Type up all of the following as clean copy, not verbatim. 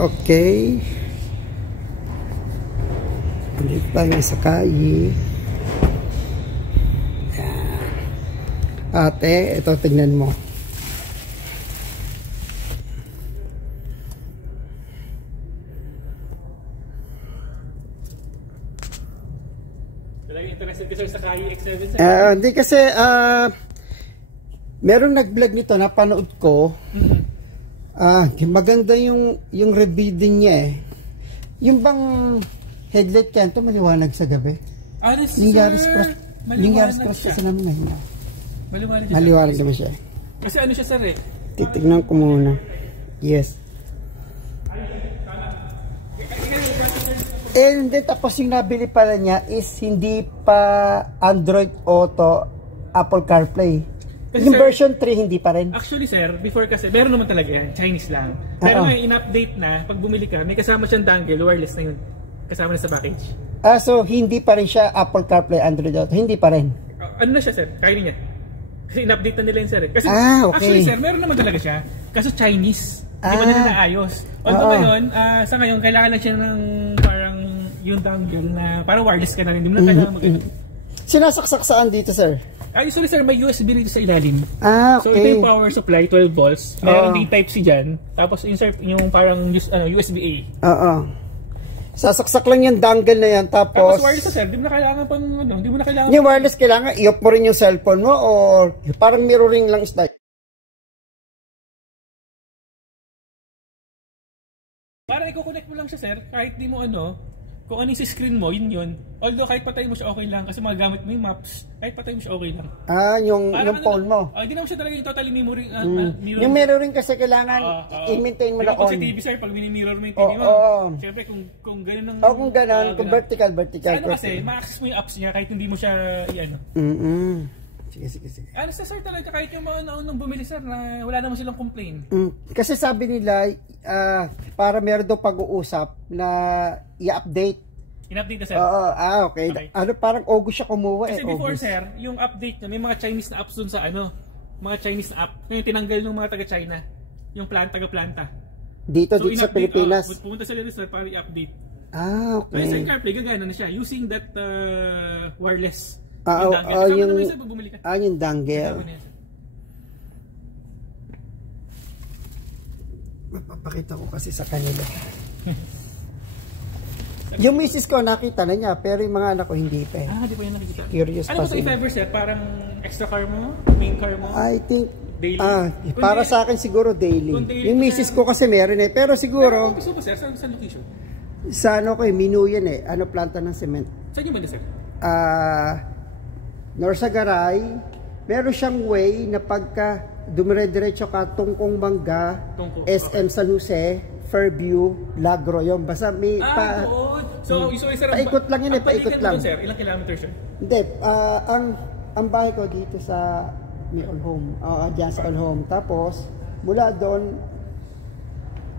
Okay. Dito tayo sa kaya. Ayan. Ate, ito tignan mo. Talagang interested ka sir sa Kaya X7 sir? Hindi kasi, meron nag-vlog nito, napanood ko. Maganda yung rebuilding niya eh. Yung bang headlight kanto maliwanag sa gabi. Yung Yaris Cross. Yung Yaris Cross kasi namin ngayon. Maliwanag naman siya. Kasi ano siya sir eh? Titignan ko muna. Yes. Hindi, tapos yung nabili pala niya is hindi pa Android Auto, Apple CarPlay. Kasi yung sir, version 3 hindi pa rin. Actually sir, before kasi, meron naman talaga yan, Chinese lang. Pero ngayon in-update na, pag bumili ka, may kasama siyang dongle, wireless na yun. Kasama na sa package. So hindi pa rin siya Apple CarPlay, Android Auto, hindi pa rin. Ano na siya sir? Kaya niya. Kasi in-update na nila yun sir. Kasi okay. Actually sir, meron naman talaga siya. Kaso Chinese. Di ba nila naayos? Although ngayon, sa ngayon, kailangan lang siya ng parang yung dongle na parang wireless ka na rin. Hindi mo na kailangan mag-ano. Sinasaksak saan dito sir? Usually sir, may USB dito sa ilalim. Okay. So ito yung power supply, 12 volts. Meron din Type-C dyan. Tapos insert yung parang USB-A. Sasaksak lang yung dongle na yan. Tapos wireless na sir, di mo na kailangan pang ano, di mo na kailangan. Yung wireless kailangan i-off mo rin yung cellphone mo or parang mirroring lang style. Para i-connect mo lang siya sir, kahit di mo ano, kung ano yung screen mo, yun. Although kahit patay mo siya okay lang kasi magagamit mo yung maps, kahit patay mo siya okay lang. Yung phone mo. Hindi naman siya talaga yung totally memory. Yung mirroring kasi kailangan i-maintain mo na on. Kasi TV sir, pag mini-mirror mo yung TV mo, siyempre kung gano'n ang... kung gano'n, kung vertical. Ano kasi, ma-access mo yung apps niya kahit hindi mo siya i-ano. Sige. Ano sir talaga kahit yung mga naunang bumili sir na wala naman silang complain. Kasi sabi nila, para meron daw pag-uusap na i-update. In-update na sir? Okay. Parang August siya kumuha kasi before sir, yung update na may mga Chinese na apps dun sa ano, mga Chinese na app, yung tinanggal ng mga taga-China, yung taga-planta. Dito sa Pilipinas? Pumunta sila sir para i-update. Okay. So yung CarPlay, gagana na siya, using that wireless. Yung dongle. Mapapakita ko kasi sa kanila. Yung misis ko nakita na niya, pero yung mga anak ko hindi pa. Hindi pa yung nakikita. Curious ano pa ito if ever sir? Parang extra car mo? Main car mo? I think daily? Para sa akin siguro daily. Yung misis ko kasi meron eh. Pero siguro... Pero gusto mo sir? Saan location? Sa ano ko eh, Minuyan eh. Planta ng cement. Saan yung banda sir? Norsagaray. Meron siyang way na pagka dumire-diretso ka Tungkong Mangga, SM San Jose, Fairview, Lagro, yung basta may So sir, paikot lang yun paikot lang. Sir, ilang kilometers siya? Hindi, ang bahay ko dito sa All Home, diyan sa All Home. Tapos, mula doon,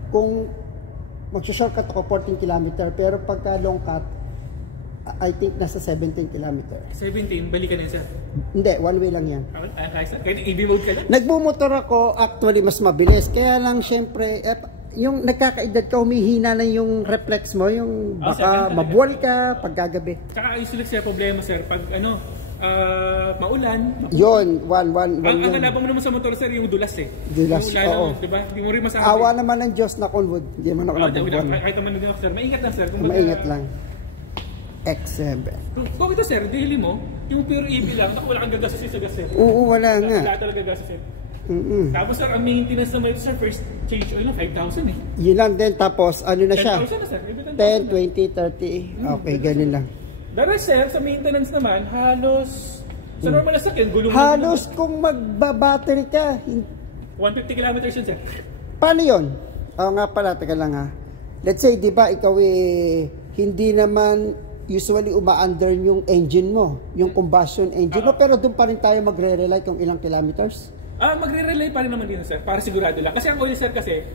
kung mag-shortcut ako 14 km, pero pagka long cut, I think nasa 17 km. 17, balikan yan sir? Hindi, one way lang yan. Kahit EV mode ka lang? Nagbumotor ako, actually mas mabilis. Kaya lang syempre, yung nagkakaedad ka, humihina na yung reflex mo, yung baka mabuwal ka pagkagabi. Tsaka usually sir, problema sir, pag maulan. Yun, one ang hanapan mo naman sa motor sir, yung dulas eh. Dulas, oo. Diba? Hindi mo rin masama. Awa naman ng Diyos na Conwood. Hindi man ako nabubuan. Kahit naman nag sir, maingat lang sir. Maingat lang. X7. Kung ito sir, daily mo, yung pure EV lang, wala kang gagastos sa gas sir. Oo, wala nga. Wala talaga gagastos sir. Tapos sir, ang maintenance naman ito sir, first change oil lang, 5,000 eh. Yun lang din, tapos ano na siya? 10,000 na sir. 10, 20, 30. Okay, ganun lang. The rest sir, sa maintenance naman, halos, sa normal na sakyan, gulong halos kung magbabattery ka. 150 kilometers yun sir. Paano yun? Nga pala, teka lang ha. Let's say, di ba, ikaw hindi naman usually uma-under yung engine mo, yung combustion engine mo, pero doon pa rin tayo magre-rely kung ilang kilometers? Magre-rely pa rin naman din sir, para sigurado lang. Kasi ang oil sir kasi,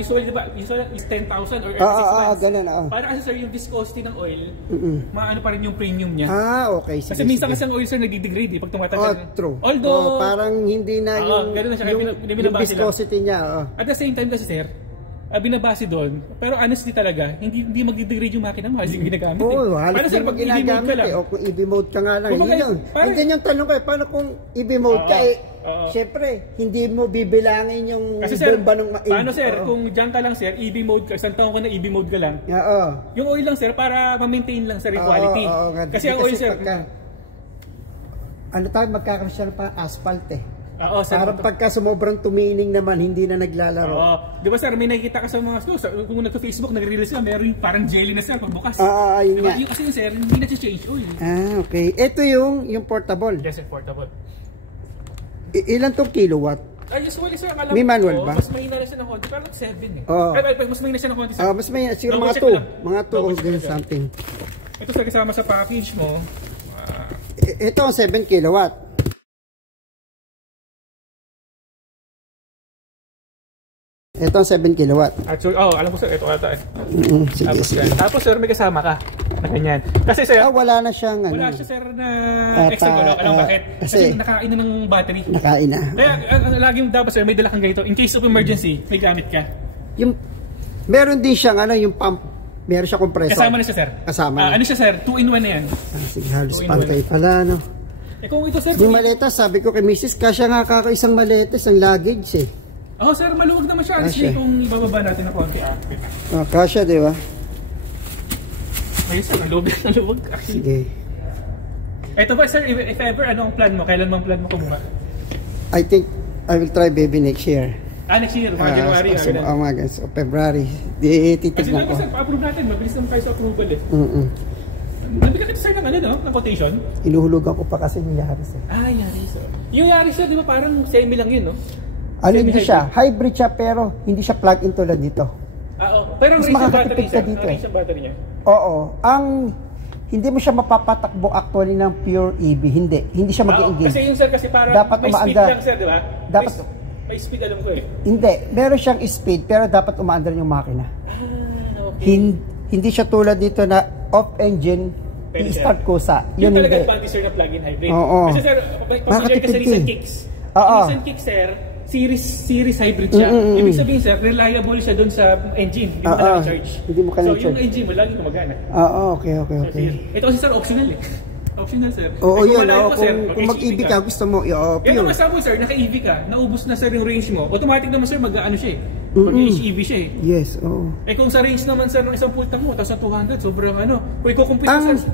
usually diba, usually is 10,000 or 6 months. Ganun, para kasi sir, yung viscosity ng oil, maano pa rin yung premium niya. Okay. Sige, kasi minsan kasi ang oil sir nagdi-degrade pag tumatagal. True. Although, parang hindi na yung ganun na siya, yung viscosity niya. At the same time kasi sir, binabase doon. Pero honestly talaga, hindi magde-degrade yung makina mo kasi ginagamit. Oo, halos din pag ginagamit ka lang. O kung EV mode ka nga lang. Hindi yung tanong ko paano kung EV mode ka syempre, hindi mo bibilangin yung kasi sir, bomba ng paano sir, kung dyan ka lang sir, EV mode ka, isang taon ka na EV mode ka lang. Yung oil lang sir, para ma-maintain lang sir yung quality. Kasi ang oil sir, ano tayo, magkakaroon siya pa asphalt sir, parang pagka sumobrang tumining naman, hindi na naglalaro. Di ba sir, may nakikita ka sa mga kung nagka-Facebook, nagre-release ka, meron parang jelly na sir pagbukas. Yun diba? Yung kasi yun sir, hindi na change oil. Okay. Ito yung portable. Yes sir, portable. Ilan tong kilowatt? Usually sir, alam may manual ba? Mas mahina na siya ng konti, parang 7 mas mahina siya ng konti sir. Mas mahina, siguro mga 2. Mga 2 something. Ito sir, kasama sa package mo. Ito ang 7 kilowatt. Ito ang 7 kilowatt. Actually, alam ko sir, ito ata Sige. Tapos sir, may kasama ka na ganyan. Kasi sir, wala na siyang wala siya sir na extra alam bakit? Kasi nakain na ng battery. Nakain na. Kaya laging dapat sir, may dala kang ganito. In case of emergency, may gamit ka. Meron din siyang yung pump. Meron siya compressor. Kasama na siya sir. Kasama na. Ano siya sir? 2-in-1 na yan. Sige, halos pantay pala kung ito sir, yung maletas, sabi ko kay Mrs. kasya nga isang maletas, ang luggage sir, maluwag naman siya. Honestly, kung ibababa natin na konti. Kasya, di ba? Ayun sir, naluwag. Sige. Ito ba sir, if ever, ano ang plan mo? Kailan mang plan mo kumuha? I think I will try baby next year. Next year, mga January. So February. Titignan ko. Kasi sir, pa-approve natin. Mabilis naman tayo sa approval Nabigyan kita sir ng ng quotation? Inuhulugan ko pa kasi yung Yaris Yaris. Yung Yaris di ba parang semi lang yun, no? Hindi siya. Hybrid siya pero hindi siya plug-in tulad dito. Pero mas makakatipid ka dito. Ang battery niya? Oo. Hindi mo siya mapapatakbo actually ng pure EV. Hindi siya mag-i-engage. Kasi yung sir, kasi parang dapat may speed lang sir, di ba? Dapat may speed, alam ko Hindi. Meron siyang speed pero dapat umaandar yung makina. Okay. Hindi siya tulad dito na off-engine, i-start kusa. Yun talaga advantage sir na plug-in hybrid. Kasi sir, pag-compare ka sa Nissan Kicks. Nissan Kicks sir, series hybrid siya. Ibig sabihin sir, reliable siya doon sa engine. Hindi mo kailangan charge. So yung engine mo, lagi gumagana. Okay. Ito kasi sir, optional Optional sir. Yun. Kung mag-EV ka, gusto mo, pure. Ito masama sir, naka-EV ka, naubos na sir yung range mo. Automatic naman sir, mag-ano siya mag-HEV siya Yes, kung sa range naman sir, ng isang full tank mo, tapos sa 200, sobrang kung i-compute mo sir.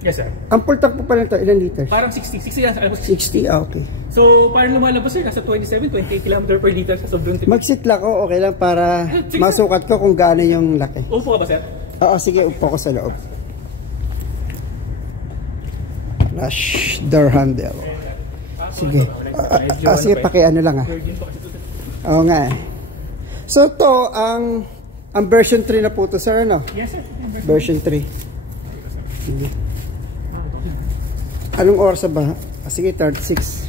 Yes sir. Ang full tank po pala ito, ilan liters? Parang 60 yan. 60, okay. So, parang lumalabas sir, nasa 28 km per liter sa sobrang tipid. Mag-sit lang okay lang para masukat ko kung gaano yung laki. Upo ka ba sir? Sige, upo ko sa loob. Flash door handle. Sige. Sige, pakiano lang Oo nga So, to ang version 3 na po to sir, Yes sir. Version 3. Sige. Anong oras ba? Sige, 36.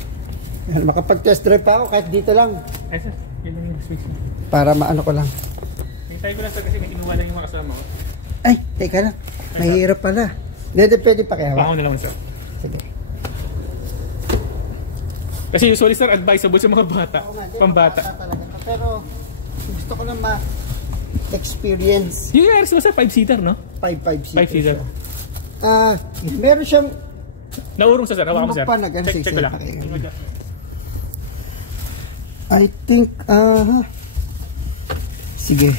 Makapag-test drive pa ako kahit dito lang. Ay sir, yun lang yung switch. Para maano ko lang. Hintay ko lang sir kasi may kinuha lang yung mga kasama ko. Ay, teka lang. Mahirap pala. Pwede pa kaya ba? Ako na lang sir. Sige. Kasi usually sir, advisable sa mga bata. Pambata. Pero gusto ko lang ma-experience. Yung Yaris mo sir, 5-seater, no? 5-seater. Meron siyang naurong sa sir, hawakan mo sir. Check ko lang. I think, sige.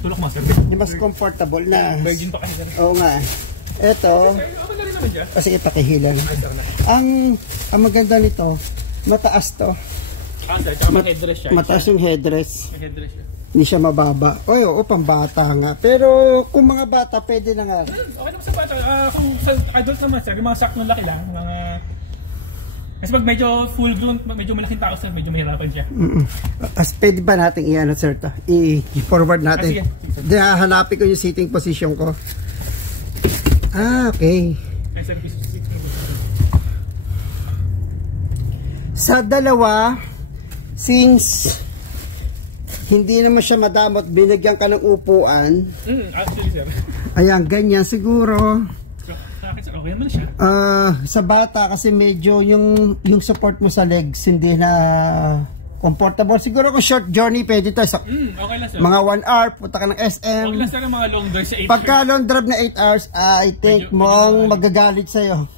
Tulok mo sir. Yung mas comfortable na. Virgin pa kasi sir. Oo nga. Ito. Sige, pakihila na. Ang maganda nito, mataas to. Sir, tsaka may headrest siya. Mataas yung headrest. May headrest siya. Hindi siya mababa. Oo, pambata nga. Pero kung mga bata, pwede na nga. Okay naman sa bata. Kung sa adult naman sir, yung mga saktong laki lang. Kasi pag medyo full grown, medyo malaking tao sir, medyo mahirapan siya. Pwede ba natin i-ano sir to? I-forward natin. Hanapin ko yung sitting position ko. Okay. Sa dalawa, since hindi naman siya madamot, binigyan ka ng upuan. Actually sir. Ayan, ganyan siguro. Okay naman siya. Sa bata kasi medyo yung support mo sa legs hindi na comfortable. Siguro kung short journey, pwede to. Okay lang, sir. Mga 1 hour, punta ka ng SM. Okay lang, sir, yung mga long drive sa 8 Pagka long drive na 8 hours, I think mong magagalit sa'yo.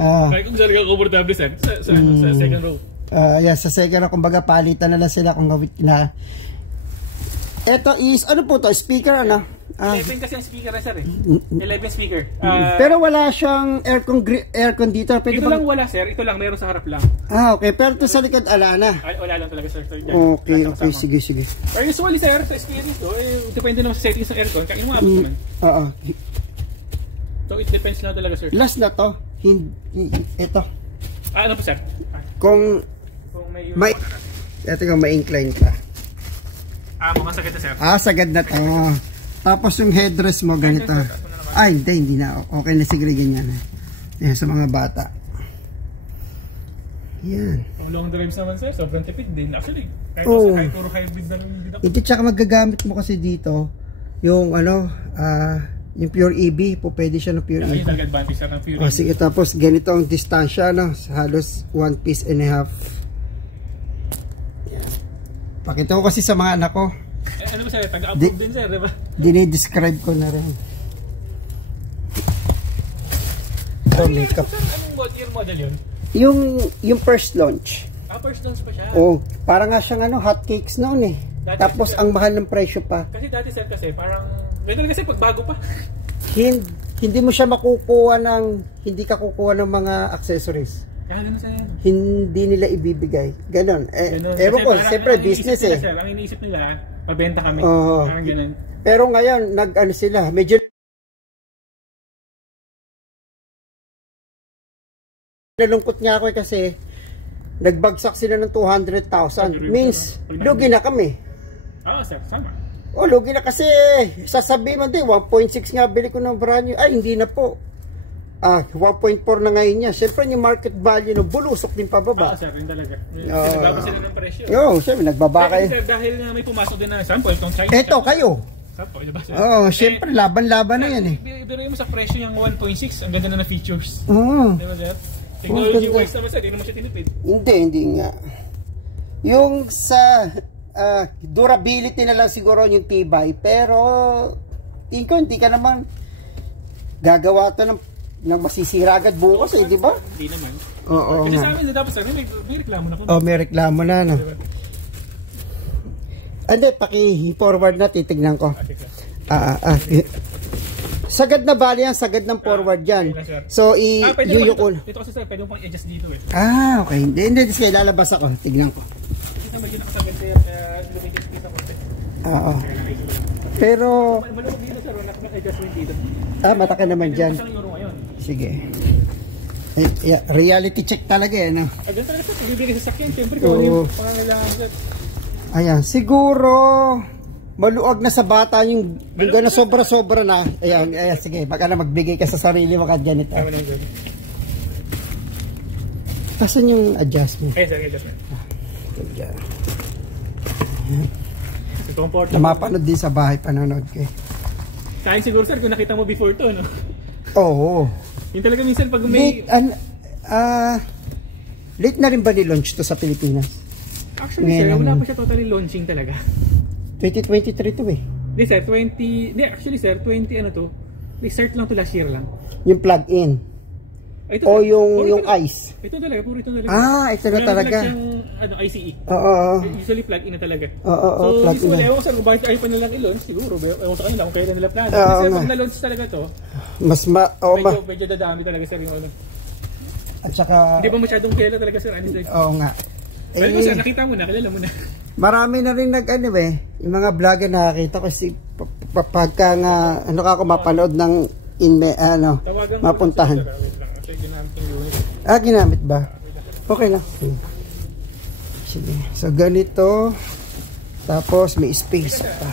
Kaya kung saan ka comfortable, sir, sa second row. Yeah, sa second row, kumbaga palitan na lang sila kung gawin na. Ito is, ano po to? Speaker, ano? 11 kasi ang speaker, sir, eh. 11 speaker. Pero wala siyang aircon dito. Pwede ito lang wala, sir. Ito lang, meron sa harap lang. Okay. Pero ito sa likod, ala na. Wala lang talaga, sir. Okay. Sige. Pero usually, sir, sa experience ko, depende naman sa settings ng aircon. Kaya mo abot naman. Oo. So, it depends na talaga, sir. Last na to. Ito. Ano po, sir? Kung may ito kung ma-incline ka. Mukhang sagad na, sir. Sagad na to. Tapos yung headrest mo ganito. Hindi na. Okay na, siguro ganyan. Yan, sa mga bata. Yan. Kung long drives naman, sir, sobrang tipid din. Actually, kahit puro hybrid na lang din ako. Hindi, tsaka magagamit mo kasi dito yung yung pure EV, pwede siya ng pure EV. Advantage ng pure EV. Sige, tapos ganito ang distansya, no? Halos 1.5 piece. Pakita ko kasi sa mga anak ko. Ano ba, sir? Taga-approve din, sir, diba? Dinidescribe ko na rin. So, makeup. Sir, anong model yun? Yung first launch. First launch pa siya? Para nga siyang hotcakes noon eh. Tapos ang mahal ng presyo pa. Kasi dati, sir, kasi parang ganun kasi pagbago pa. Hindi mo siya makukuha hindi ka kukuha ng mga accessories. Ganun, sir. Hindi nila ibibigay. Ganon. Ewan ko, siyempre business eh. Sir, ang iniisip nila, pabenta kami. Parang ganun. Pero ngayon, sila, medyo nalungkot nga ako kasi nagbagsak sila ng 200,000. Means, lugi na kami. Sir, sama. Lugi na kasi sasabihin mo din, 1.6 nga bili ko ng brand new. Hindi na po. 1.4 na ngayon niya. Siyempre yung market value no, bulusok din pababa. Sir, rin talaga. Nagbaba sila ng presyo. Siyempre, nagbaba kayo. Sir, dahil nga may pumasok din na sample, itong China. Ito, kayo. Sample, diba, sir? Siyempre, laban-laban na yan eh. Pero mo sa presyo yung 1.6, ang ganda na features. Diba, sir? Technology-wise naman, sir, hindi naman siya tinipid. Hindi nga. Yung sa durability na lang siguro yung tibay, pero hindi ka naman gagawa ito ng masisira agad bukas eh, di ba? Hindi naman. Oo. Kasi sa amin, tapos sir, may reklamo na po. May reklamo na, no? Hindi, paki-forward na, titignan ko. Sagad na bali yan, sagad ng forward yan. So, i-yuyukol. Ito kasi sir, pwede mo pang i-adjust dito eh. Okay. Hindi, sige, lalabas ako. Tignan ko. Ito medyo nakasagad sir, lumitis dito po. Pero, malamag dito sir, naka-adjustment dito. mataka naman dyan. Sige. Reality check talaga eh, no? Ganun talaga sir, bibigay sa sakyan, siyempre kung ano yung pangangailangan sir. Ayan, siguro maluag na sa bata yung gano'n sobra-sobra na. Ayan, sige, baka na magbigay ka sa sarili mo kahit ganito. Kasan yung adjustment? Sir, adjustment. Mapanood din sa bahay, panonood ko. Kain siguro sir kung nakita mo before to, no? Oo. Yung talaga minsan pag may... Late na rin ba ni-launch to sa Pilipinas? Actually sir, wala pa siya totally launching talaga. 2023 to eh. Hindi sir, 20 ano to? May start lang to last year lang. Yung plug-in. Ito, o yung ice. Ito talaga, puro ito talaga. Ito na talaga. ICE. Oo. Usually plug-in na talaga. Oo, plug-in. So, ewan ko sir, kung bakit ayaw pa nilang i-launch, siguro. Ewan sa kanila kung kailan nila plano. Kasi pag na-launch talaga to, medyo dadami talaga sir yung ano. At saka... Hindi ba masyadong kailan talaga sir? Oo nga. Pero sir, nakita mo na, kilala mo na. Marami na rin yung mga vlogger nakakita kasi pagka nga, ako mapanood ng mapuntahan. Ginamit ba? Okay lang. Sige. So, ganito. Tapos, may space pa.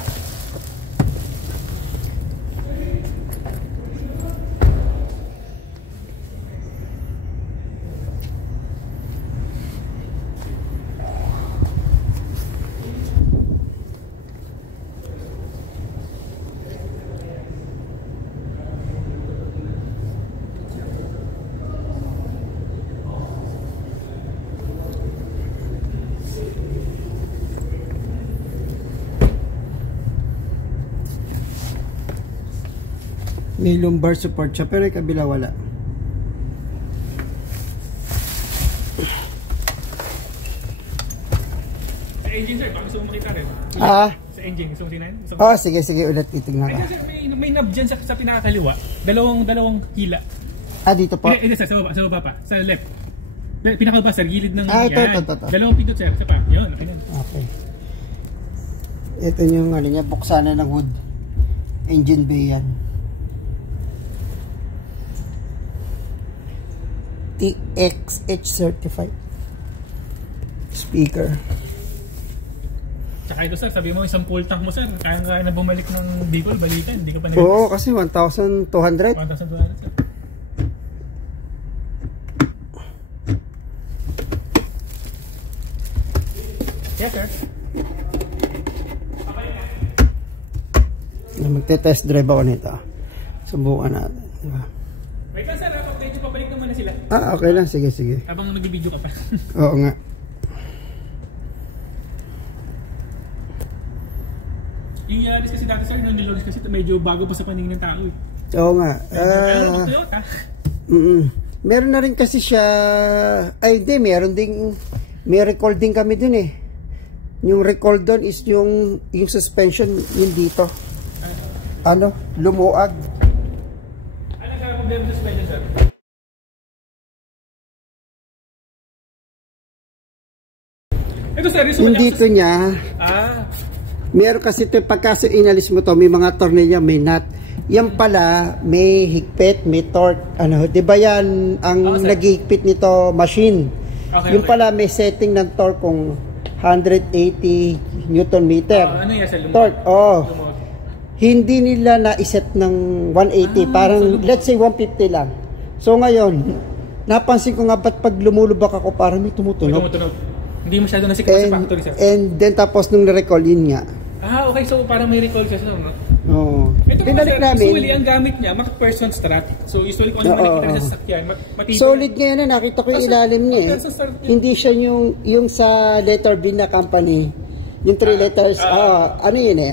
May lumbar support siya, pero yung kabila wala. Sa engine sir, baka gusto mo makita rin. Sa engine, gusto mo tingnan? Sige, ulit titignan ko. Sir, may knob dyan sa pinakakaliwa. Dalawang hila. Dito po? Hindi sir, sa baba pa. Sa left. Pinakababa sir, gilid ng ito. Dalawang pindot sir, isa pa. Yun, okay na. Okay. Ito yung ano niya, buksan na ng hood. Engine bay yan. TXH certified. Speaker. Tsaka ito sir, sabi mo isang full tank mo sir, kaya na bumalik ng Bicol, balikan, hindi ka pa Oo, kasi 1,200. 1,200 sir. Yes sir. Magte-test drive ako nito. Subukan natin, di ba? Wait lang sir, medyo pabalik naman na sila. Okay lang, sige. Habang nag-video ka pa. Oo nga. Yung Yaris kasi dati sir, nung nilaunch kasi medyo bago pa sa paningin ng tao eh. Oo nga. Toyota. Meron na rin kasi siya, hindi, may recall din kami dun eh. Yung recall dun is yung suspension, yung dito. Lumuag. Anong problema sa suspension sir? Ito sir, yung dito niya, meron kasi ito, pagka inalis mo to, may mga tornilyo, may nut. Yan pala, may higpit, may torque. Di ba yan ang naghihigpit nito, machine? Yung pala, may setting ng torque kung 180 Newton meter. Ano yan sir? Torque, hindi nila na-set ng 180, parang let's say 150 lang. So ngayon, napansin ko nga ba't pag lumulubak ako parang may tumutunog. Hindi masyado nasikip sa factory sir. And then tapos nung na-recall, yun nga. Okay, so parang may recall siya sir, no? Oo. Ito pinalik namin. namin. Usually ang gamit niya, person strat. So usually kung ano nakikita niya sa sasakyan, matibay. Solid nga yan, nakita ko yung ilalim niya eh. Hindi siya yung sa letter B na company. Yung 3 letters, ano yun eh,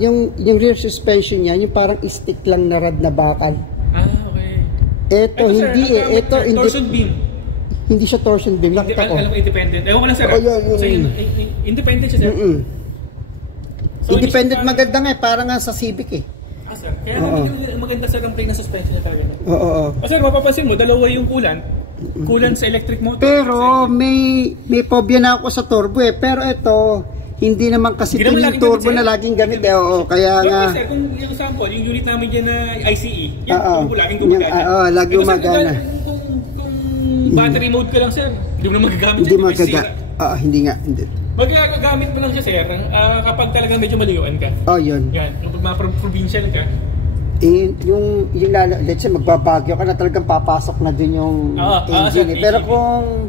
yung rear suspension niya, yung parang stick lang na rad na bakal. Okay. Ito hindi eh, ito torsion beam. Hindi siya torsion beam, nakita ko. Independent. Ewan ko lang sir. Independent siya sir. So, independent maganda nga eh, parang nga sa Civic eh. Sir. Kaya maganda sir ang play na suspension niya talaga. Oo. Sir, mapapansin mo, dalawa yung coolant sa electric motor. Pero may phobia na ako sa turbo eh. Pero ito, hindi naman kasi ito yung turbo na laging gamit eh. Oo, kaya nga. Sir, kung yung example, yung unit namin dyan na ICE, yung turbo laging gumagana. Lagi gumagana. Kung battery mode ka lang sir, hindi mo na magagamit. Hindi hindi nga. Magagamit mo lang siya sir kapag talagang medyo malayuan ka. Yun. Yan, kung provincial ka. Yung let's say magbabagyo ka na, talagang papasok na dun yung engine. Pero kung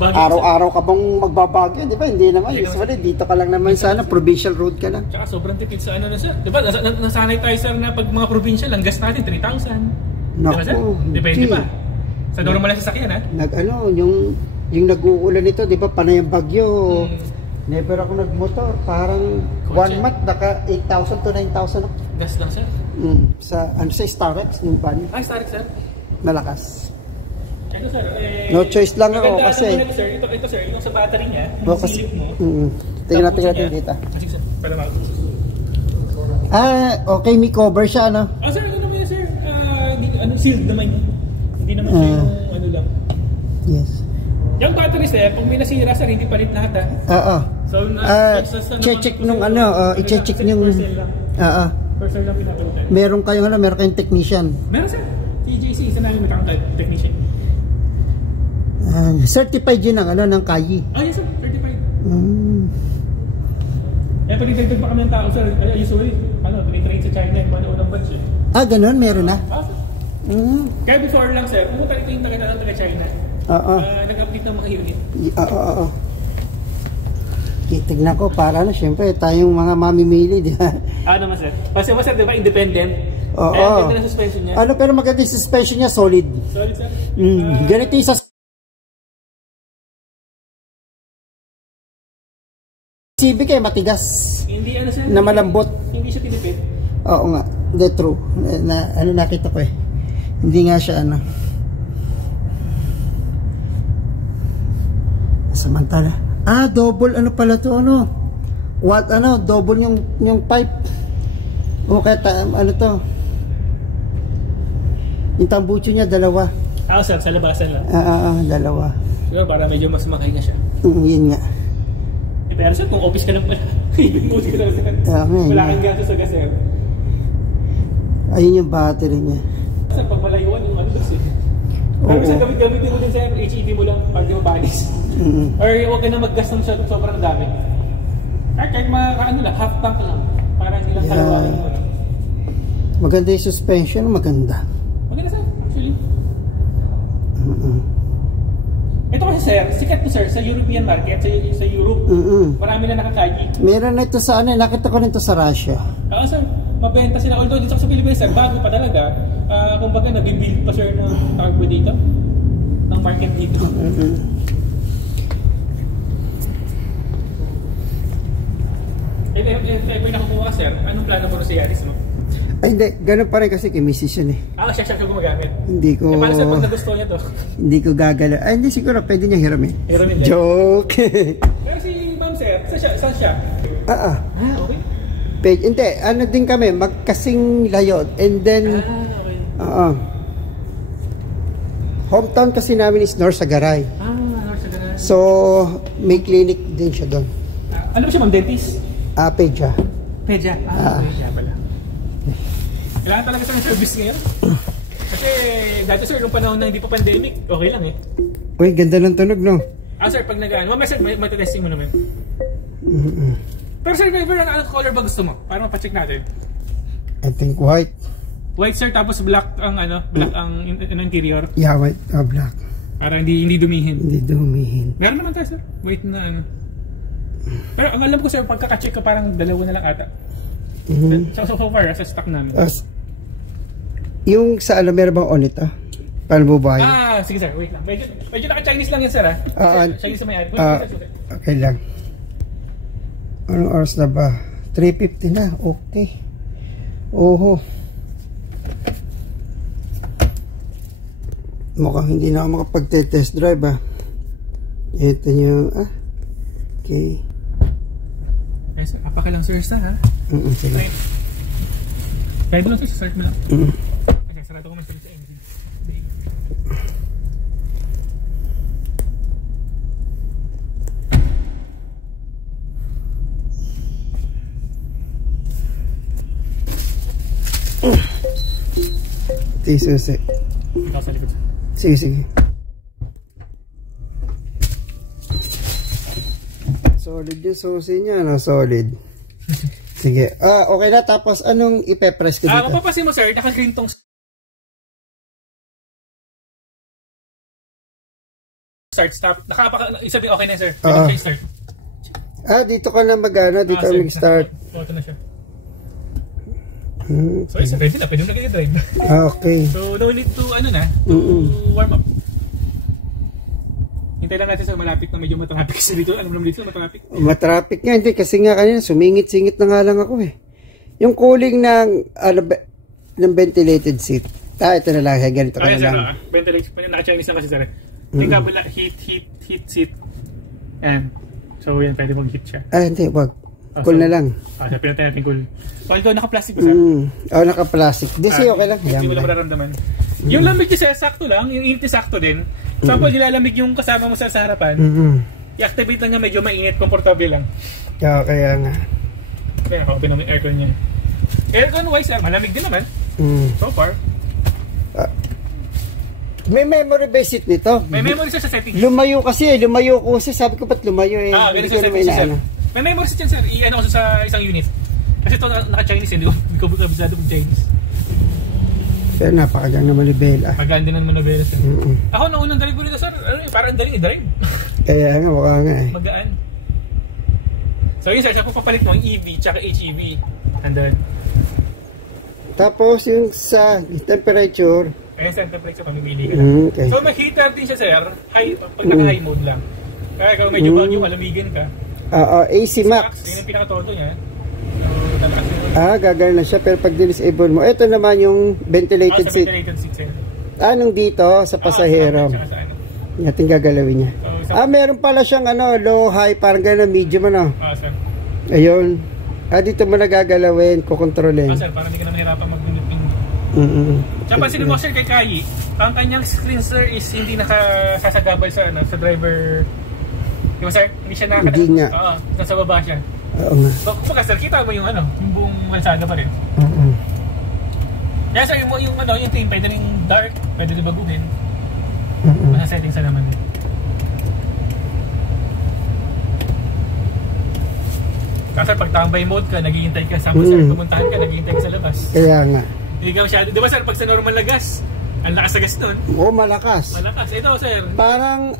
araw-araw ka bang magbabagyo, di ba? Hindi naman. Usually dito ka lang naman sana, provincial road ka lang. Tsaka sobrang tipid sa na sir. Di ba? Nasanay tayo sir na pag mga provincial, ang gas natin 3,000. Naku. Depende pa. Sa normal na sasakyan ha? Yung nag-uulan nito, di ba, panay ang bagyo. Never ako nagmotor. Parang 1 month, naka 8,000 to 9,000 ako. Gas lang, sir? Sa Starex, yung van. Starex, sir? Malakas. Ito, sir. No choice lang ako kasi. Ito, sir, yung sa battery niya, yung silip mo. Tingnan natin dito. Sige, sir. Para mag okay, may cover siya, ano? Sir, ano naman yan, sir? Sealed naman yun. Hindi naman siya yung ano lang. Yes. Yung battery sir, kung may nasira sir, hindi palit lahat ha? So, check nung i-check nung Person lang pinapalitan. Meron kayong technician. Meron sir. TJC, isa namin may technician. Certified yun ng KAI. Yes sir, certified. Pag-dagdag pa kami ng tao sir, usually, tinitrain sa China yung unang batch eh. Ganun, meron na? Kaya before lang sir, pumunta ito yung taga-China. Nag-update ng mga unit. Tignan ko para siyempre tayong mga mamimili, di ba? Naman sir. Kasi sir, di ba independent? Ganda na suspension niya. Pero maganda yung suspension niya, solid. Solid sir? Ganito yung Civic matigas. Hindi sir. Na malambot. Hindi siya tinipid. Oo nga. The true. Ano nakita ko eh. Hindi nga siya ano. Samantala. Double ano pala to ano? What ano? Double yung pipe. O kaya ano to? Yung tambucho niya dalawa. Sir, sa labasan lang. Dalawa. Siguro para medyo mas makahinga siya. Yun nga. Pero sir, kung office ka lang pala, ibig ka lang sir. Wala kang gato sa gas, sir. Ayun yung battery niya. Sir, pag malayuan yung ano dos eh. Pero sir, gamitin mo din sir, HEV mo lang pag di mo banis. Or huwag ka na mag-gas ng sobrang dami. Kahit ano lang, half tank lang. Parang hindi lang kalawakan mo lang. Maganda yung suspension, maganda. Maganda sir, actually. Ito kasi sir, sikat to sir sa European market, sa Europe. Marami na nakakagi. Meron na ito sa ano, nakita ko nito sa Russia. Sir, mabenta sila. Although dito sa Pilipinas sir, bago pa talaga. Kumbaga nag-build pa sir ng cargo dito. Ng market dito. If nakakuha sir, anong plano mo sa Yaris mo? Ay hindi, ganun pa rin kasi kay Mrs. yun eh. Siya gumagamit. Hindi ko... paano sir pag nagusto niya to? Hindi ko gagala. Hindi siguro, pwede niya hiramin. Hiramin din? Joke! Pero si ma'am sir, saan siya? Okay. Pwede, hindi, ano din kami, magkasing layot. And then... Okay. Hometown kasi namin is North Sagaray. North Sagaray. So, may clinic din siya doon. Ano ba siya ma'am, dentist? Pedya. Pedya? Pedya pala. Kailangan talaga sa service ngayon. Kasi dati sir, nung panahon na hindi pa pandemic, okay lang eh. Uy, ganda ng tunog no? Sir, pag nagaan, mamaya sir, matitesting mo naman. Pero sir, anong color ba gusto mo? Para mapacheck natin. I think white. White sir, tapos black ang black ang interior. Yeah, white, black. Para hindi dumihin. Hindi dumihin. Meron naman tayo sir, white na ano. Pero ang alam ko sir, pagkaka-check ko parang dalawa na lang ata. So far, sa stock namin. Yung sa meron bang on ito? Paano mo ba? Sige sir, wait lang. Medyo naka-Chinese lang yan sir Chinese sa may-ari. Okay lang. Anong oras na ba? 3:50 na. Okay. Oho. Mukhang hindi na ako makapag-test drive Ito nyo. Okay. Ay sir, apaka lang sir ha? Sige. Kaya doon lang sir, start mo lang. Okay, sarado ko man sa engine. Susi. Ikaw sa likod. Sige. Solid yung susi niya, solid. Sige. Okay na. Tapos, anong ipe-press ko dito? Mapapasin mo sir, naka-green tong start-stop. Isabi, okay na sir. Start. Dito ka na dito ka mag-start. Ito na siya. So, ready na. Pwede mo na drive. Okay. So, no need to, to warm up. Hintay lang natin sa malapit na medyo matraffic kasi dito. Ano naman dito, matraffic? Matraffic nga, hindi. Kasi nga kanina, sumingit-singit na nga lang ako Yung cooling ng ventilated seat. Ito na lang. Ganito ka na lang. Ventilated. Naka-Chinese lang kasi sir. Yung kabila, heat seat. And, so yan, pwede mag-heat siya. Hindi, wag. Cool na lang. Pinatay natin cool. So, ikaw naka-plastic ba sir? Naka-plastic. Okay lang. Hindi mo lang mararamdaman. Yung lamig niya sakto lang, yung init niya sakto din. Sample, nilalamig yung kasama mo sa harapan. I-activate lang niya, medyo mainit, komportable lang. Kaya nga. Kaya naka-open naman yung aircon niya. Aircon-wise, malamig din naman. So far. May memory base seat nito. May memory sa settings. Lumayo kasi Lumayo ko kasi sabi ko ba't lumayo ganun sa settings sir. May memory seat yan sir. I-ano ko sa isang unit. Kasi ito naka-Chinese hindi ko kabisado kung Chinese. Pero napakagang na manibela. Magaan din ang manibela sir. Ako nung unang drive ko nito sir, parang daling i-drive. Kaya nga, mukha nga Magaan. So yun sir, siya po papalit mo ang EV tsaka HEV. And then tapos yung sa temperature ayun sir, temperature pamimili ka lang. Okay. So may heater din siya sir, pag naka-high mode lang. Kaya kung medyo malamigin ka. AC Max. Yun ang pinaka-todo niya. So talakas Gagana na siya, pero pag disable mo, ito naman yung ventilated seat. Ventilated seat, sir. Anong dito? Sa pasahero. Natin gagalawin niya. Meron pala siyang low, high, parang gano'n, medium sir. Ayun. Dito mo na gagalawin, kukontrolin. Sir, parang hindi ka naman hirapan mag-ping. Tsaka pansin mo, sir, kay Kayi, ang kanyang screen, sir, is hindi nakasasagabal sa driver. Di ba, sir? Hindi siya Hindi nga. Oo, nasa baba siya. Oo nga. So, kumbaga, sir, kita mo yung buong kalsada pa rin. Kaya, sir, yung team, pwede rin dark, pwede rin baguhin. Nasa settings na naman. Kasi pag tambay mode ka, naghihintay ka. Sample, sir, pumuntahan ka, naghihintay ka sa labas. Kaya nga. Hindi ka masyado. Di ba, sir, pag sa normal na gas, ang lakas sa gas nun. Oo, malakas. Malakas. Ito, sir. Parang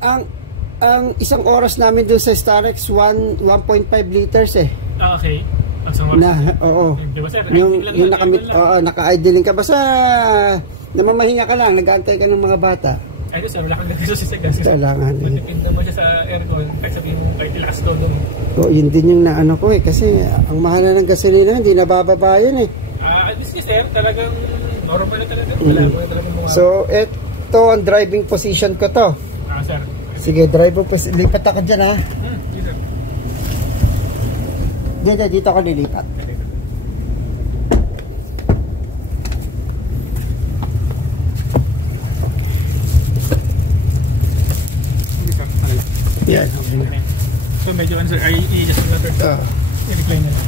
ang isang oras namin doon sa Starex 1.5 liters eh. Okay. Oo. Di ba, sir? Yung naka-idling ka. Basta namamahinga ka lang, nag-aantay ka ng mga bata. Ay, sir, wala kang nagkaso sa gas. Kailangan. Matipinda mo siya sa aircon, kahit sabihin mo, kahit ilakas todo mo. Yun din yung naano ko eh. Kasi ang mahal na ng gasolina, hindi nabababa yun eh. This is, sir, talagang normal na talaga. Wala mo na talagang mga... So, ito ang driving position ko to. Sir. Sige, driving position. Lipat ako dyan ha. Dito ako lilipat. Yan, okay na. So medyo sir, i-adjust mo na i-recline na lang.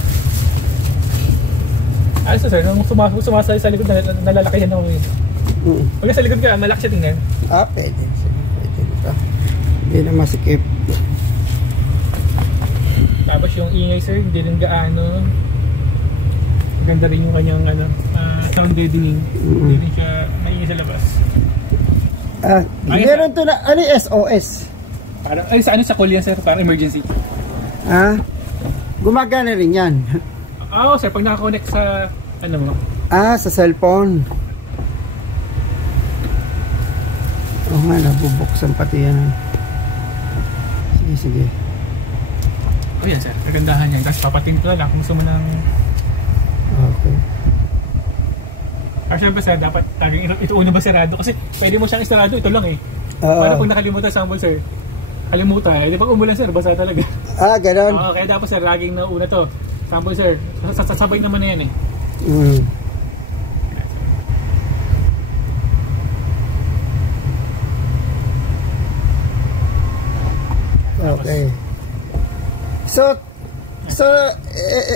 Sir, nung sumasali sa likod, nalalakayan ako yun. Pag sa likod ka, malaki siya tingnan. Pwede. Pwede ito. Hindi na masikip. Tapos yung ingay, sir, hindi rin gaano. Ganda rin yung kanyang sound deadening. Hindi rin siya maingay sa labas. Meron to na, SOS? Parang, sa call yan, sir, parang emergency. Gumagana rin yan. Oo, sir, pag nakakonect sa, mo? Sa cellphone. Oo nga, nabubuksan pati yan. Sige. Yan, sir, kagandahan yan. Tapos papating ko lang kung gusto mo ng... Okay. Syempre, sir, dapat laging ito una ba sarado? Kasi pwede mo siyang isarado, ito lang eh. Paano pag nakalimutan sample, sir? Kalimutan, di pag umulan, sir, basa talaga. Ganon. Kaya dapat, sir, laging nauna to. Sample, sir, sasabay naman na yan eh. Okay. So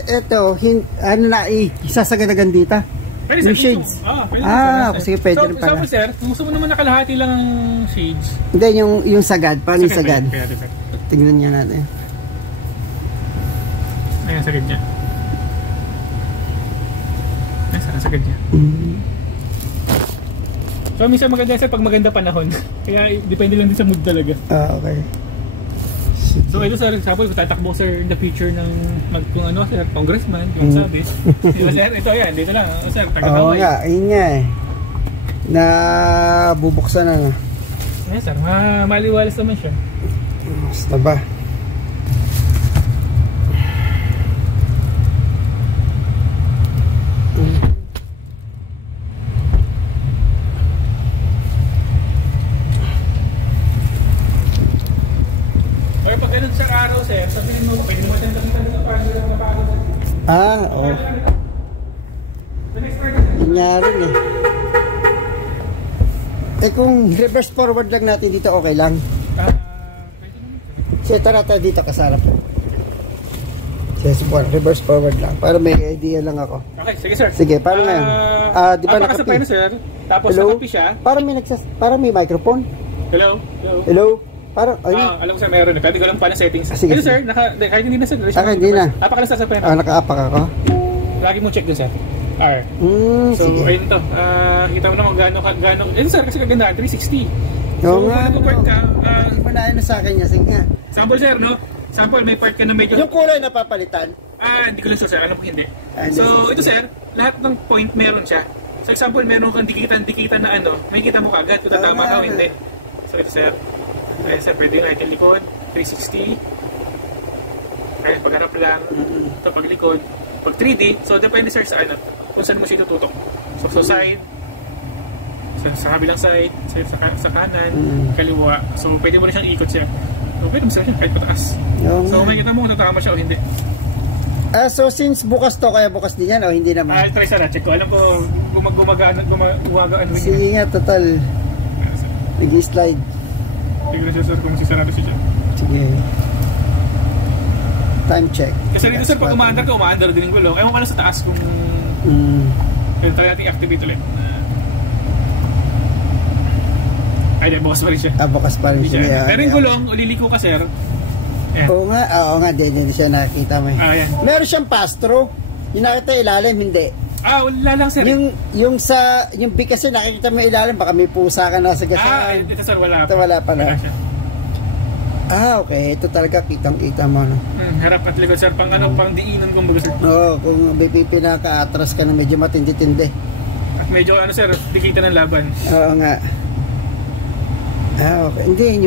eto, isasagadagan dito? Pwede, sir, yung shades? Pwede, sige, pwede rin pala. So, sir, kung gusto mo naman nakalahati lang ang shades. Hindi, yung sagad. Paano yung sagad? Pwede, sir. Tingnan niya natin. Ayan, sagad niya. Ayan, sagad niya. So, minsan maganda, sir, pag maganda panahon. Kaya, depende lang din sa mood talaga. Okay. So ito, sir, example, kung tatakbo, sir, in the future ng sir, congressman, yung sabi. Diba, sir, ito yan, dito lang, sir, taga-Hawaii. Nga, ayun nga eh. Bubuksan na. Yes, sir, maliwalas naman siya. Basta ba? Or pag ganun sa araw, sir, sabihin mo, pwede mo siyang damitan dito para hindi lang napagod. Oo. Nangyari eh. Kung reverse forward lang natin dito, okay lang. Sige, tara dito kasarap. Sige, reverse forward lang. Para may idea lang ako. Okay, sige, sir. Sige, paano ngayon? Di ba nakapi? Sir, tapos hello? nakapi siya. Parang may microphone. Hello? Parang, alam ko, sir, meron. Pwede ko lang pa na settings. Sige, sir, kahit hindi na, sir. Hindi na. Apakalas sa pen. Naka-apak ako. Lagi mo check dun, sir. R. So, sige. ayun to. Kita mo naman gano'n. Sir, kasi kaganda, 360. Oo nga. Nag-work ka. Manahin na sa akin niya. Sige nga. Sample, sir, no? Sample, may part ka na medyo... Yung kulay napapalitan? Hindi ko lang sir. Alam ko hindi. So, ito, sir, lahat ng point meron siya. So, example, meron kang dikitan na may kita mo kagad kung tatama ka o hindi. So, ito, sir. Ayan, sir, pwede right and likod, 360. Ayan, pagharap lang. Ito, paglikod. Pag 3D, so depende sir sa ano, kung saan mo siya tututok. So sa side, sa kabilang side, sa kanan, kaliwa. So pwede mo na siyang ikot siya. So pwede mo siya kahit pataas. So may kita mo kung tatama siya o hindi. So since bukas to, kaya bukas din yan o hindi naman? Try sana, check ko. Alam ko gumagaan rin. Sige nga, total. Nag-slide. Tignan siya sir kung sisarado siya. Sige. Time check. Kasi dito sir, pag umaandar ka, umaandar din yung gulong. Ewan ko lang sa taas kung try natin activate ulit. Ay, di, bukas pa rin siya. Bukas pa rin siya. Pero yung gulong, uliliko ka sir. Oo nga, hindi siya nakita mo. Meron siyang pass-through. Yung nakita ilalim, hindi. Wala lang sir. Yung big kasi nakikita mo ilalim, baka may pusa ka na sa gasaan. Ito sir, wala pa. Ito wala pala. Okay. Ito talaga kitang-kita mo, no? Harap at likod sir, pang diinan kumbaga sir. Oo, kung pinaka-atras ka na medyo matindi-tindi. At medyo sir, dikita ng laban. Oo nga. Okay. Hindi,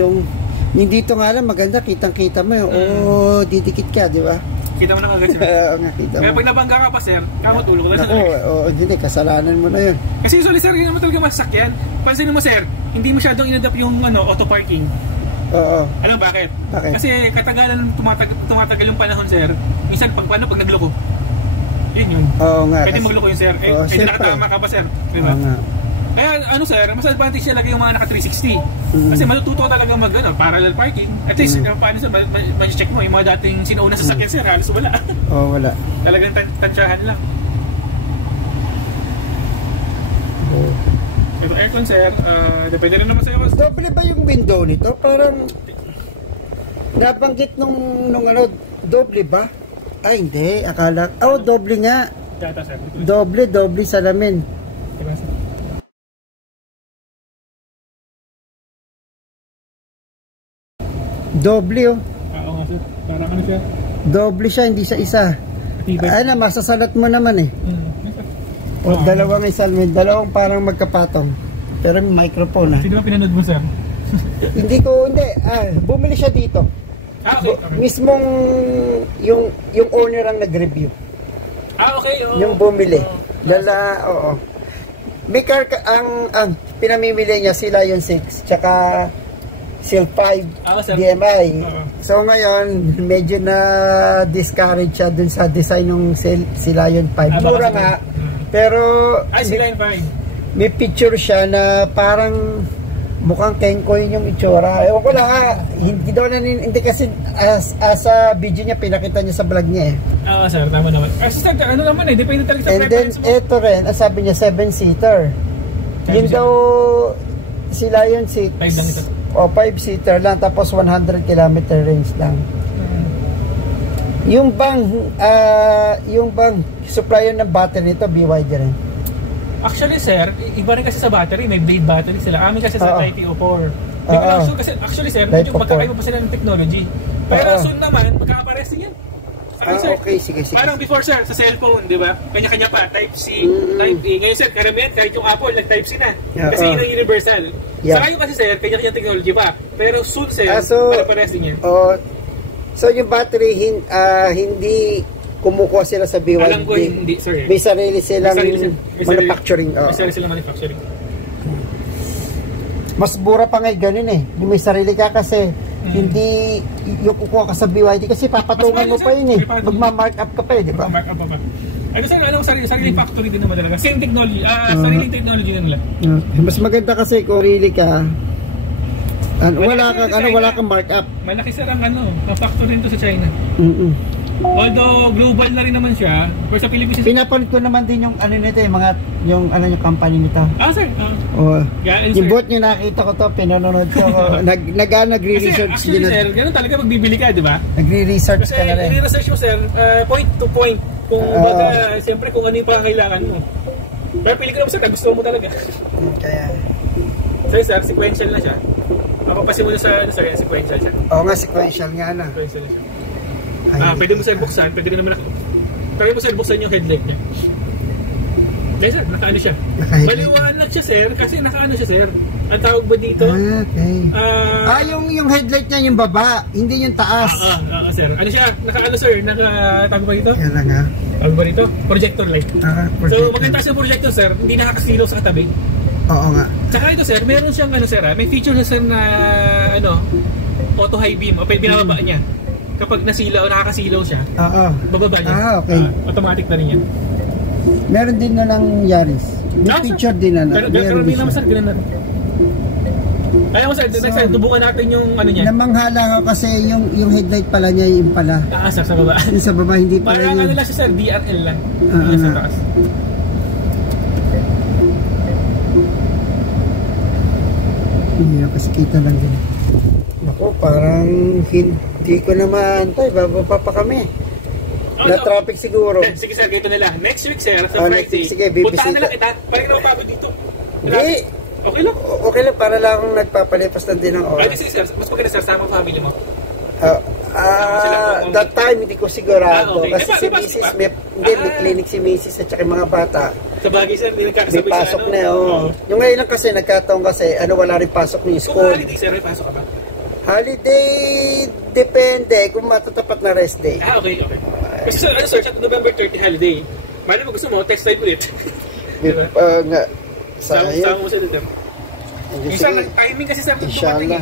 yung dito nga lang maganda, kitang-kita mo yun. Didikit ka, di ba? Kita mo na agad sir. Oo nga, kita mo. Kaya pag nabangga ka pa sir, kamot-ulo ko lang sa hindi, kasalanan mo na yun. Kasi usually sir, yun naman talaga masakyan. Pansinin mo sir, hindi masyadong inadapt yung auto parking. Oo. Alam bakit? Kasi katagalan tumatagal yung panahon sir. Minsan pag nagloko. Yun. Oo nga. Pwede magloko yun sir. Hindi nakatama ka pa sir. Diba? Oo nga. Kaya sir, mas advantage talaga yung mga naka 360. Kasi matututo ka talaga parallel parking. At least paano sir, check mo yung mga dating sinuuna sa sakyan sir, halos wala. Wala. Talagang tansyahan lang. Ito aircon sir, depende rin naman sa'yo. Doble ba yung window nito? Parang nabanggit nung doble ba? Hindi, akala. Doble nga. Yata sir. Doble salamin. Diba sir? Doble Oo nga sir, parang siya? Doble siya, hindi siya isa. Masasalat mo naman eh. Dalawang parang magkapatong. Pero may microphone Sino ba pinanood mo sir? hindi. Bumili siya dito. Okay. Mismong yung owner ang nag-review. Okay. Yung bumili. Oo. May car ang pinamimili niya sila yung 6 tsaka Seal 5 DMI. So ngayon medyo na discourage siya dun sa design ng sila yung 5. Mura nga. Pero sila yung 5. May picture siya na parang mukhang kengkoy yung itsura. Ewan ko lang hindi kasi sa video niya pinakita niya sa vlog niya Oo sir, tama naman. Kasi sir, naman depende talaga sa And preference mo. then ito rin, sabi niya 7-seater. Yun daw sila yun 6. 5 lang ito. 5-seater lang, tapos 100 km range lang. Yung bang supplier ng battery nito, BYD rin. Actually sir, iba rin kasi sa battery, may blade battery sila. Amin kasi sa Type-O4. Actually sir, medyo magkakaiba pa sila ng technology. Pero soon naman, magkakapares din yan. Okay, sige. Parang before sir, sa cellphone, di ba? Kanya-kanya pa, Type-C, Type-A. Ngayon sir, karamihan, kahit yung Apple, nag-Type-C na. Kasi yun ang universal. Sa ngayon kasi sir, kanya-kanya technology pa. Pero soon sir, pare-pares din yan. So yung battery, hindi kumukuha sila sa BYD. Alam ko hindi, sir. May sarili silang manufacturing. May sarili silang manufacturing. Mas mura pa ngayon ganun eh. May sarili ka kasi hindi yung kukuha ka sa BYD kasi papatungan mo pa yun eh. Magma-mark up ka pa eh, di ba? Mark up pa. Sariling factory din naman talaga. Same technology. Sariling technology nila. Mas maganda kasi kung really ka wala kang mark up. Malaki sir ang factory nito sa China. Although global na rin naman siya, pero sa Pilipinas pinapalit ko naman din yung nito yung company nito. Sir. Yung bot nyo nakita ko to, pinanonood ko. Nagre-research din. Actually sir, ganun talaga magbibili ka, di ba? Nagre-research ka na rin. Nagre-research mo sir, point to point. Kung siyempre kung ano yung pangangailangan mo. Pero pili ko naman sir, gusto mo talaga. Kaya sir, sequential na siya. Mapapasin mo sa sequential siya. Oo nga, sequential nga na. Sequential na siya. Pwede mo sir buksan, pwede mo sir buksan yung headlight niya. Yes sir, nakaano siya. Maliwanag siya sir, kasi nakaano siya sir. Ang tawag ba dito? Okay. Yung headlight niya yung baba, hindi yung taas. Sir. Ano siya? Nakaano sir? Tawag ba dito? Yan lang Ano ba rito? Projector light. So maganda kasi yung projector sir, hindi nakakasilaw sa katabi. Oo nga. Tsaka ito sir, meron siyang ano sir, may feature na sir na ano, auto high beam, o binababa niya. Kapag nasilaw, nakakasilaw siya. Oo. Bababa niya. Okay. Automatic na rin yan. Meron din na ng Yaris. May feature din na. Pero din naman sir, ganun na rin. Kaya mo sir, next time, tubukan natin yung ano niya. Namanghala ko kasi yung headlight pala niya, yung pala. Taas sa baba. Yung sa baba, hindi pala parang yun. ano lang siya sir, DRL lang. Sa taas. Hindi kasi kita lang din. Ako, parang hindi ko naman tayo, bababa pa kami. Na traffic siguro. Sige sir, ganito na lang. Next week sir, sa Friday, sige, puntahan na lang kita. Parang na mapagod dito. Hindi. Okay lang. Okay lang, para lang akong nagpapalipas lang din ng oras. Ay, sige sir, mas maganda sir, sama ang family mo. That time, hindi ko sigurado. Okay. Kasi si Mrs. May clinic si Mrs. at saka yung mga bata. Sa bagay sir, hindi May nagkakasabay pasok sa ano. na, Yung ngayon lang kasi, nagkataon kasi, wala rin pasok ng Kung school. holiday sir, may pasok ka ba? Holiday, depende kung matatapat na rest day. Okay. Kasi sir, ano sir, November 30 holiday. Mali mo gusto mo, text time ulit. Nga, Sama mo sila sir. Sige. Isang timing kasi sir. Inshallah.